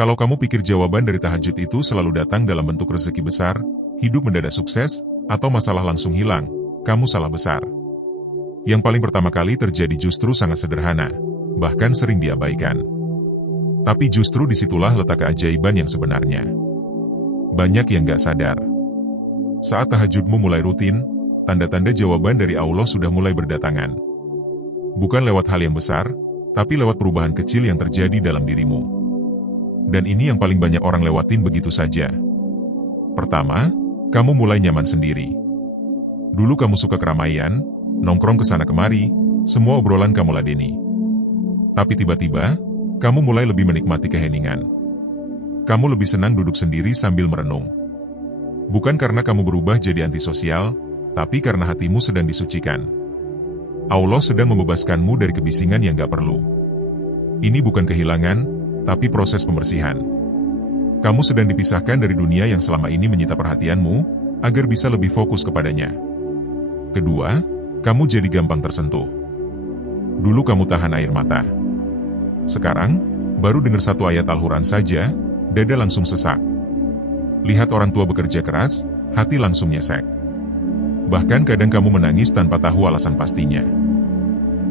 Kalau kamu pikir jawaban dari tahajud itu selalu datang dalam bentuk rezeki besar, hidup mendadak sukses, atau masalah langsung hilang, kamu salah besar. Yang paling pertama kali terjadi justru sangat sederhana, bahkan sering diabaikan. Tapi justru disitulah letak keajaiban yang sebenarnya. Banyak yang gak sadar. Saat tahajudmu mulai rutin, tanda-tanda jawaban dari Allah sudah mulai berdatangan. Bukan lewat hal yang besar, tapi lewat perubahan kecil yang terjadi dalam dirimu. Dan ini yang paling banyak orang lewatin begitu saja. Pertama, kamu mulai nyaman sendiri. Dulu kamu suka keramaian, nongkrong kesana kemari, semua obrolan kamu ladeni. Tapi tiba-tiba, kamu mulai lebih menikmati keheningan. Kamu lebih senang duduk sendiri sambil merenung. Bukan karena kamu berubah jadi antisosial, tapi karena hatimu sedang disucikan. Allah sedang membebaskanmu dari kebisingan yang gak perlu. Ini bukan kehilangan, tapi proses pembersihan. Kamu sedang dipisahkan dari dunia yang selama ini menyita perhatianmu, agar bisa lebih fokus kepadanya. Kedua, kamu jadi gampang tersentuh. Dulu kamu tahan air mata. Sekarang, baru dengar satu ayat Al-Quran saja, dada langsung sesak. Lihat orang tua bekerja keras, hati langsung nyesek. Bahkan kadang kamu menangis tanpa tahu alasan pastinya.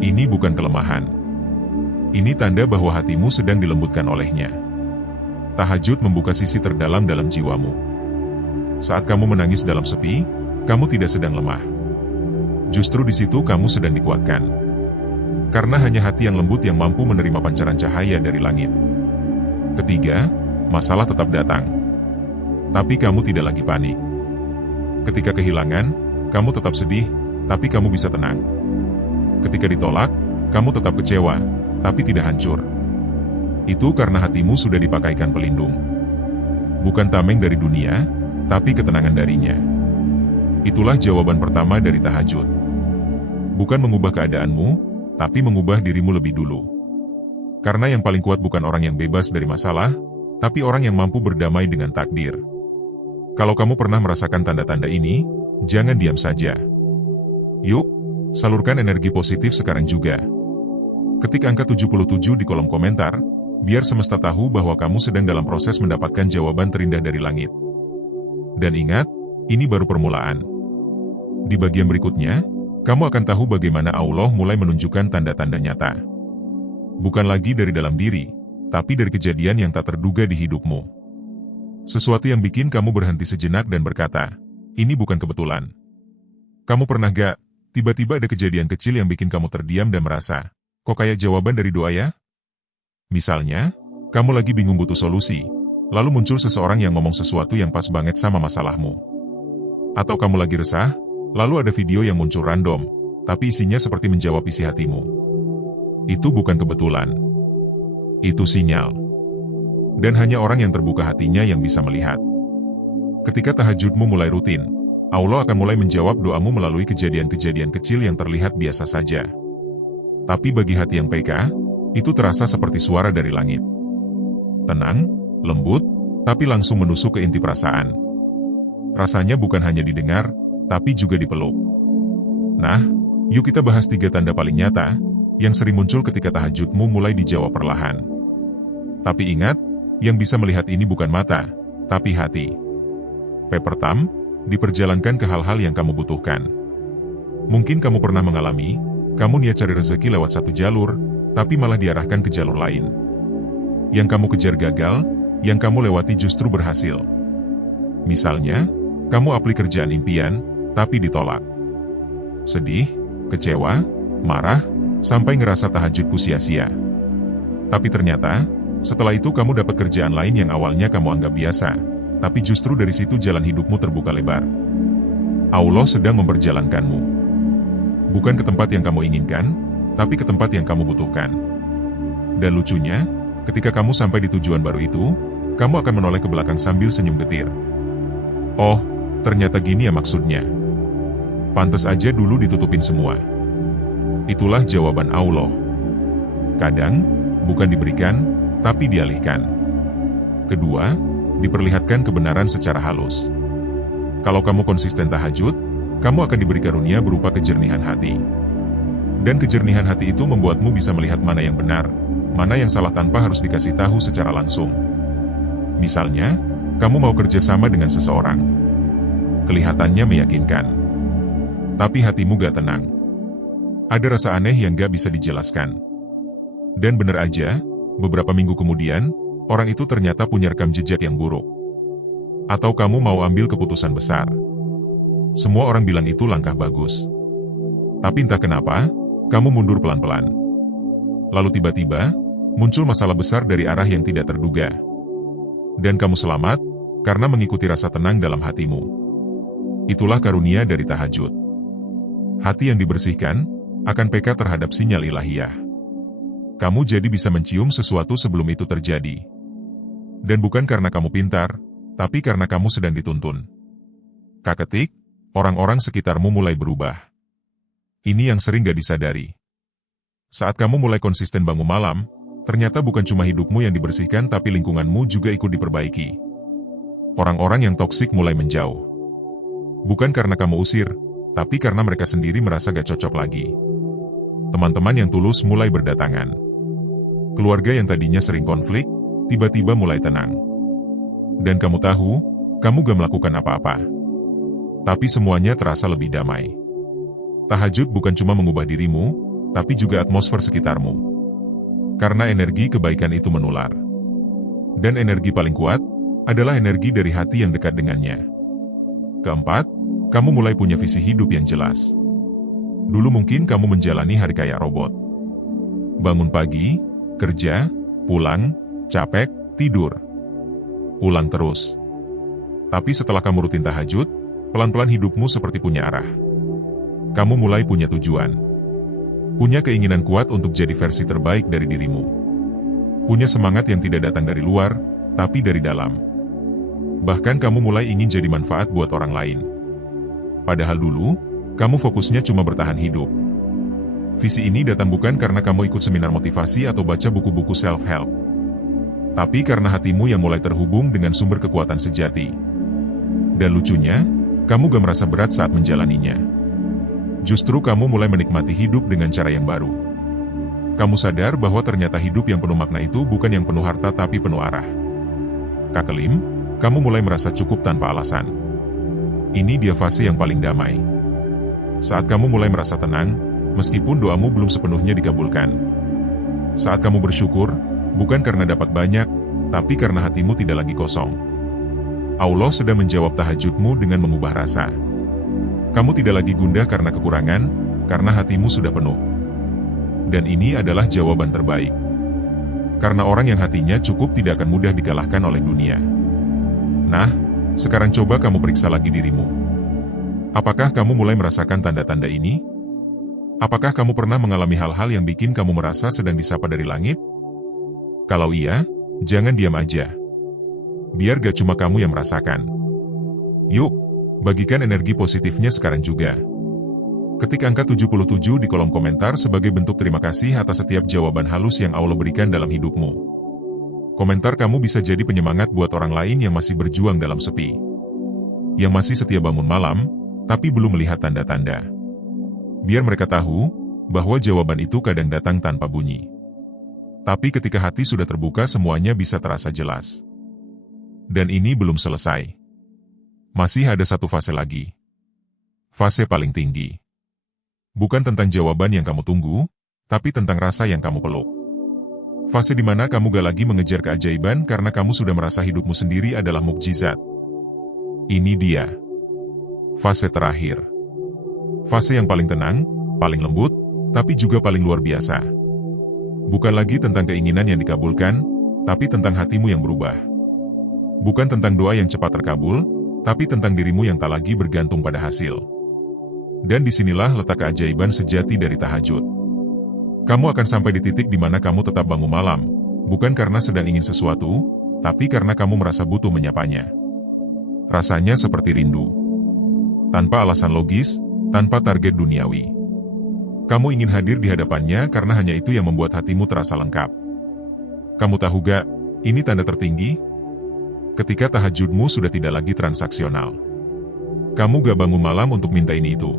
Ini bukan kelemahan. Ini tanda bahwa hatimu sedang dilembutkan olehnya. Tahajud membuka sisi terdalam dalam jiwamu. Saat kamu menangis dalam sepi, kamu tidak sedang lemah. Justru di situ kamu sedang dikuatkan. Karena hanya hati yang lembut yang mampu menerima pancaran cahaya dari langit. Ketiga, masalah tetap datang. Tapi kamu tidak lagi panik. Ketika kehilangan, kamu tetap sedih, tapi kamu bisa tenang. Ketika ditolak, kamu tetap kecewa, tapi tidak hancur. Itu karena hatimu sudah dipakaikan pelindung. Bukan tameng dari dunia, tapi ketenangan darinya. Itulah jawaban pertama dari tahajud. Bukan mengubah keadaanmu, tapi mengubah dirimu lebih dulu. Karena yang paling kuat bukan orang yang bebas dari masalah, tapi orang yang mampu berdamai dengan takdir. Kalau kamu pernah merasakan tanda-tanda ini, jangan diam saja. Yuk, salurkan energi positif sekarang juga. Ketik angka 77 di kolom komentar, biar semesta tahu bahwa kamu sedang dalam proses mendapatkan jawaban terindah dari langit. Dan ingat, ini baru permulaan. Di bagian berikutnya, kamu akan tahu bagaimana Allah mulai menunjukkan tanda-tanda nyata. Bukan lagi dari dalam diri, tapi dari kejadian yang tak terduga di hidupmu. Sesuatu yang bikin kamu berhenti sejenak dan berkata, ini bukan kebetulan. Kamu pernah gak, tiba-tiba ada kejadian kecil yang bikin kamu terdiam dan merasa, kok kayak jawaban dari doa ya? Misalnya, kamu lagi bingung butuh solusi, lalu muncul seseorang yang ngomong sesuatu yang pas banget sama masalahmu. Atau kamu lagi resah, lalu ada video yang muncul random, tapi isinya seperti menjawab isi hatimu. Itu bukan kebetulan. Itu sinyal. Dan hanya orang yang terbuka hatinya yang bisa melihat. Ketika tahajudmu mulai rutin, Allah akan mulai menjawab doamu melalui kejadian-kejadian kecil yang terlihat biasa saja. Tapi bagi hati yang peka, itu terasa seperti suara dari langit. Tenang, lembut, tapi langsung menusuk ke inti perasaan. Rasanya bukan hanya didengar, tapi juga dipeluk. Nah, yuk kita bahas 3 tanda paling nyata, yang sering muncul ketika tahajudmu mulai dijawab perlahan. Tapi ingat, yang bisa melihat ini bukan mata, tapi hati. Pertama, diperjalankan ke hal-hal yang kamu butuhkan. Mungkin kamu pernah mengalami, kamu niat cari rezeki lewat satu jalur, tapi malah diarahkan ke jalur lain. Yang kamu kejar gagal, yang kamu lewati justru berhasil. Misalnya, kamu aplik kerjaan impian, tapi ditolak. Sedih, kecewa, marah, sampai ngerasa tahajudku sia-sia. Tapi ternyata, setelah itu kamu dapat kerjaan lain yang awalnya kamu anggap biasa, tapi justru dari situ jalan hidupmu terbuka lebar. Allah sedang memperjalankanmu. Bukan ke tempat yang kamu inginkan, tapi ke tempat yang kamu butuhkan. Dan lucunya, ketika kamu sampai di tujuan baru itu, kamu akan menoleh ke belakang sambil senyum getir. Oh, ternyata gini ya maksudnya. Pantes aja dulu ditutupin semua. Itulah jawaban Allah. Kadang, bukan diberikan, tapi dialihkan. Kedua, diperlihatkan kebenaran secara halus. Kalau kamu konsisten tahajud, kamu akan diberi karunia berupa kejernihan hati. Dan kejernihan hati itu membuatmu bisa melihat mana yang benar, mana yang salah tanpa harus dikasih tahu secara langsung. Misalnya, kamu mau kerja sama dengan seseorang. Kelihatannya meyakinkan. Tapi hatimu gak tenang. Ada rasa aneh yang gak bisa dijelaskan. Dan bener aja, beberapa minggu kemudian, orang itu ternyata punya rekam jejak yang buruk. Atau kamu mau ambil keputusan besar. Semua orang bilang itu langkah bagus. Tapi entah kenapa, kamu mundur pelan-pelan. Lalu tiba-tiba, muncul masalah besar dari arah yang tidak terduga. Dan kamu selamat, karena mengikuti rasa tenang dalam hatimu. Itulah karunia dari tahajud. Hati yang dibersihkan, akan peka terhadap sinyal ilahiyah. Kamu jadi bisa mencium sesuatu sebelum itu terjadi. Dan bukan karena kamu pintar, tapi karena kamu sedang dituntun. Kak ketik, orang-orang sekitarmu mulai berubah. Ini yang sering gak disadari. Saat kamu mulai konsisten bangun malam, ternyata bukan cuma hidupmu yang dibersihkan tapi lingkunganmu juga ikut diperbaiki. Orang-orang yang toksik mulai menjauh. Bukan karena kamu usir, tapi karena mereka sendiri merasa gak cocok lagi. Teman-teman yang tulus mulai berdatangan. Keluarga yang tadinya sering konflik, tiba-tiba mulai tenang. Dan kamu tahu, kamu gak melakukan apa-apa. Tapi semuanya terasa lebih damai. Tahajud bukan cuma mengubah dirimu, tapi juga atmosfer sekitarmu. Karena energi kebaikan itu menular. Dan energi paling kuat, adalah energi dari hati yang dekat dengannya. Keempat, kamu mulai punya visi hidup yang jelas. Dulu mungkin kamu menjalani hari kayak robot. Bangun pagi, kerja, pulang, capek, tidur. Ulang terus. Tapi setelah kamu rutin tahajud, pelan-pelan hidupmu seperti punya arah. Kamu mulai punya tujuan. Punya keinginan kuat untuk jadi versi terbaik dari dirimu. Punya semangat yang tidak datang dari luar, tapi dari dalam. Bahkan kamu mulai ingin jadi manfaat buat orang lain. Padahal dulu, kamu fokusnya cuma bertahan hidup. Visi ini datang bukan karena kamu ikut seminar motivasi atau baca buku-buku self-help. Tapi karena hatimu yang mulai terhubung dengan sumber kekuatan sejati. Dan lucunya, kamu gak merasa berat saat menjalaninya. Justru kamu mulai menikmati hidup dengan cara yang baru. Kamu sadar bahwa ternyata hidup yang penuh makna itu bukan yang penuh harta tapi penuh arah. Kak Kelim, kamu mulai merasa cukup tanpa alasan. Ini dia fase yang paling damai. Saat kamu mulai merasa tenang, meskipun doamu belum sepenuhnya dikabulkan. Saat kamu bersyukur, bukan karena dapat banyak, tapi karena hatimu tidak lagi kosong. Allah sedang menjawab tahajudmu dengan mengubah rasa. Kamu tidak lagi gundah karena kekurangan, karena hatimu sudah penuh. Dan ini adalah jawaban terbaik. Karena orang yang hatinya cukup tidak akan mudah dikalahkan oleh dunia. Nah, sekarang coba kamu periksa lagi dirimu. Apakah kamu mulai merasakan tanda-tanda ini? Apakah kamu pernah mengalami hal-hal yang bikin kamu merasa sedang disapa dari langit? Kalau iya, jangan diam aja. Biar gak cuma kamu yang merasakan. Yuk, bagikan energi positifnya sekarang juga. Ketik angka 77 di kolom komentar sebagai bentuk terima kasih atas setiap jawaban halus yang Allah berikan dalam hidupmu. Komentar kamu bisa jadi penyemangat buat orang lain yang masih berjuang dalam sepi. Yang masih setia bangun malam, tapi belum melihat tanda-tanda. Biar mereka tahu, bahwa jawaban itu kadang datang tanpa bunyi. Tapi ketika hati sudah terbuka semuanya bisa terasa jelas. Dan ini belum selesai. Masih ada satu fase lagi. Fase paling tinggi. Bukan tentang jawaban yang kamu tunggu, tapi tentang rasa yang kamu peluk. Fase di mana kamu gak lagi mengejar keajaiban karena kamu sudah merasa hidupmu sendiri adalah mukjizat. Ini dia. Fase terakhir. Fase yang paling tenang, paling lembut, tapi juga paling luar biasa. Bukan lagi tentang keinginan yang dikabulkan, tapi tentang hatimu yang berubah. Bukan tentang doa yang cepat terkabul, tapi tentang dirimu yang tak lagi bergantung pada hasil. Dan disinilah letak keajaiban sejati dari tahajud. Kamu akan sampai di titik di mana kamu tetap bangun malam, bukan karena sedang ingin sesuatu, tapi karena kamu merasa butuh menyapanya. Rasanya seperti rindu. Tanpa alasan logis, tanpa target duniawi. Kamu ingin hadir di hadapannya karena hanya itu yang membuat hatimu terasa lengkap. Kamu tahu gak, ini tanda tertinggi? Ketika tahajudmu sudah tidak lagi transaksional. Kamu gak bangun malam untuk minta ini itu.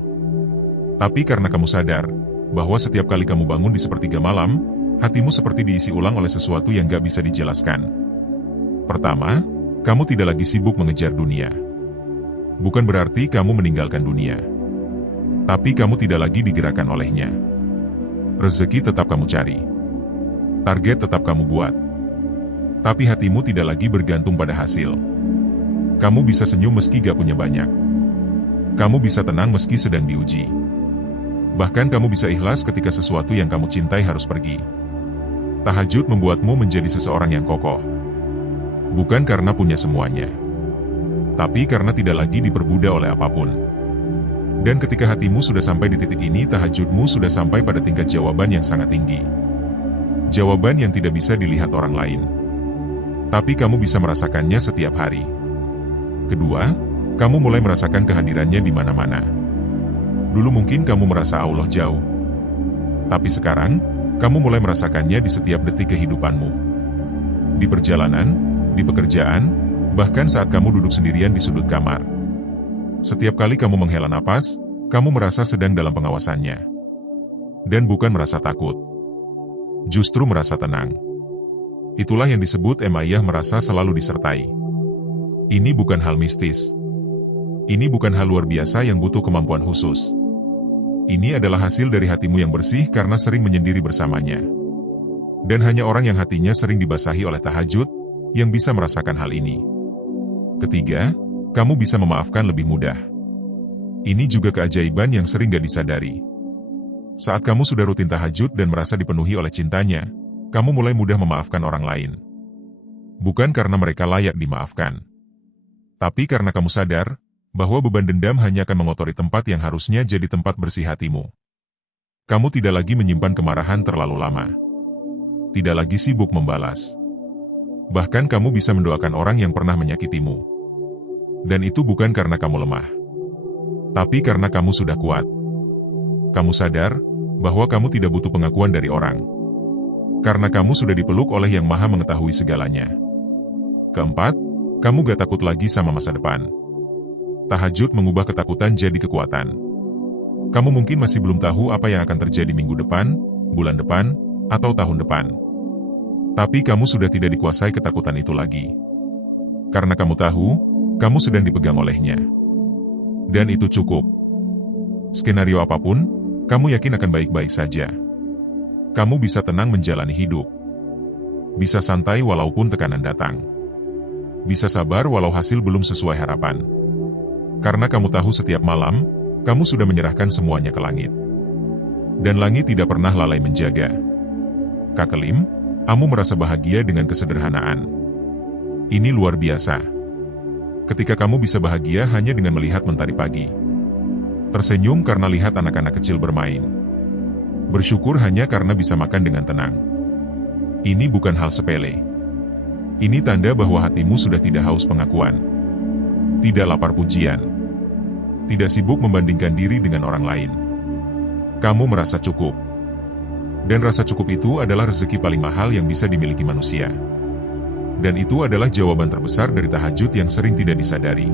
Tapi karena kamu sadar, bahwa setiap kali kamu bangun di sepertiga malam, hatimu seperti diisi ulang oleh sesuatu yang gak bisa dijelaskan. Pertama, kamu tidak lagi sibuk mengejar dunia. Bukan berarti kamu meninggalkan dunia. Tapi kamu tidak lagi digerakkan olehnya. Rezeki tetap kamu cari. Target tetap kamu buat. Tapi hatimu tidak lagi bergantung pada hasil. Kamu bisa senyum meski gak punya banyak. Kamu bisa tenang meski sedang diuji. Bahkan kamu bisa ikhlas ketika sesuatu yang kamu cintai harus pergi. Tahajud membuatmu menjadi seseorang yang kokoh. Bukan karena punya semuanya. Tapi karena tidak lagi diperbudak oleh apapun. Dan ketika hatimu sudah sampai di titik ini, tahajudmu sudah sampai pada tingkat jawaban yang sangat tinggi. Jawaban yang tidak bisa dilihat orang lain. Tapi kamu bisa merasakannya setiap hari. Kedua, kamu mulai merasakan kehadirannya di mana-mana. Dulu mungkin kamu merasa Allah jauh. Tapi sekarang, kamu mulai merasakannya di setiap detik kehidupanmu. Di perjalanan, di pekerjaan, bahkan saat kamu duduk sendirian di sudut kamar. Setiap kali kamu menghela napas, kamu merasa sedang dalam pengawasannya. Dan bukan merasa takut. Justru merasa tenang. Itulah yang disebut emayah merasa selalu disertai. Ini bukan hal mistis. Ini bukan hal luar biasa yang butuh kemampuan khusus. Ini adalah hasil dari hatimu yang bersih karena sering menyendiri bersamanya. Dan hanya orang yang hatinya sering dibasahi oleh tahajud, yang bisa merasakan hal ini. Ketiga, kamu bisa memaafkan lebih mudah. Ini juga keajaiban yang sering gak disadari. Saat kamu sudah rutin tahajud dan merasa dipenuhi oleh cintanya, kamu mulai mudah memaafkan orang lain. Bukan karena mereka layak dimaafkan. Tapi karena kamu sadar, bahwa beban dendam hanya akan mengotori tempat yang harusnya jadi tempat bersih hatimu. Kamu tidak lagi menyimpan kemarahan terlalu lama. Tidak lagi sibuk membalas. Bahkan kamu bisa mendoakan orang yang pernah menyakitimu. Dan itu bukan karena kamu lemah. Tapi karena kamu sudah kuat. Kamu sadar, bahwa kamu tidak butuh pengakuan dari orang. Karena kamu sudah dipeluk oleh Yang Maha Mengetahui segalanya. Keempat, kamu gak takut lagi sama masa depan. Tahajud mengubah ketakutan jadi kekuatan. Kamu mungkin masih belum tahu apa yang akan terjadi minggu depan, bulan depan, atau tahun depan. Tapi kamu sudah tidak dikuasai ketakutan itu lagi. Karena kamu tahu, kamu sedang dipegang olehnya. Dan itu cukup. Skenario apapun, kamu yakin akan baik-baik saja. Kamu bisa tenang menjalani hidup. Bisa santai walaupun tekanan datang. Bisa sabar walau hasil belum sesuai harapan. Karena kamu tahu setiap malam, kamu sudah menyerahkan semuanya ke langit. Dan langit tidak pernah lalai menjaga. Kakelim, kamu merasa bahagia dengan kesederhanaan. Ini luar biasa. Ketika kamu bisa bahagia hanya dengan melihat mentari pagi. Tersenyum karena lihat anak-anak kecil bermain. Bersyukur hanya karena bisa makan dengan tenang. Ini bukan hal sepele. Ini tanda bahwa hatimu sudah tidak haus pengakuan. Tidak lapar pujian. Tidak sibuk membandingkan diri dengan orang lain. Kamu merasa cukup. Dan rasa cukup itu adalah rezeki paling mahal yang bisa dimiliki manusia. Dan itu adalah jawaban terbesar dari tahajud yang sering tidak disadari.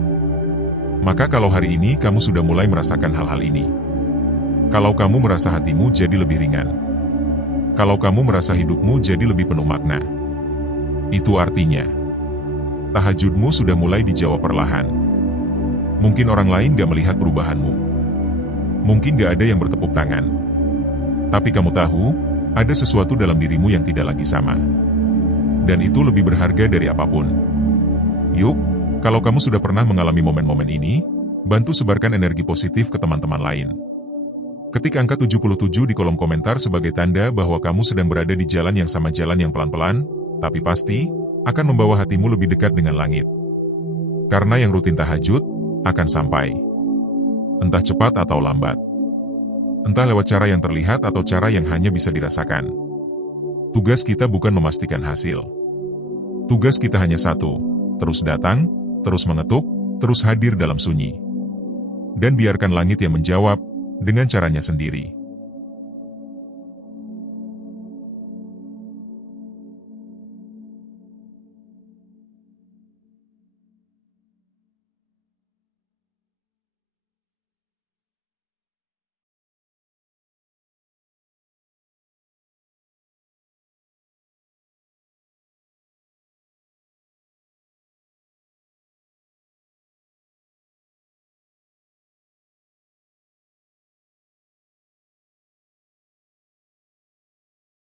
Maka kalau hari ini kamu sudah mulai merasakan hal-hal ini. Kalau kamu merasa hatimu jadi lebih ringan. Kalau kamu merasa hidupmu jadi lebih penuh makna. Itu artinya, tahajudmu sudah mulai dijawab perlahan. Mungkin orang lain gak melihat perubahanmu. Mungkin gak ada yang bertepuk tangan. Tapi kamu tahu, ada sesuatu dalam dirimu yang tidak lagi sama. Dan itu lebih berharga dari apapun. Yuk, kalau kamu sudah pernah mengalami momen-momen ini, bantu sebarkan energi positif ke teman-teman lain. Ketik angka 77 di kolom komentar sebagai tanda bahwa kamu sedang berada di jalan yang sama, jalan yang pelan-pelan, tapi pasti, akan membawa hatimu lebih dekat dengan langit. Karena yang rutin tahajud, akan sampai. Entah cepat atau lambat. Entah lewat cara yang terlihat atau cara yang hanya bisa dirasakan. Tugas kita bukan memastikan hasil. Tugas kita hanya satu, terus datang, terus mengetuk, terus hadir dalam sunyi. Dan biarkan langit yang menjawab, dengan caranya sendiri.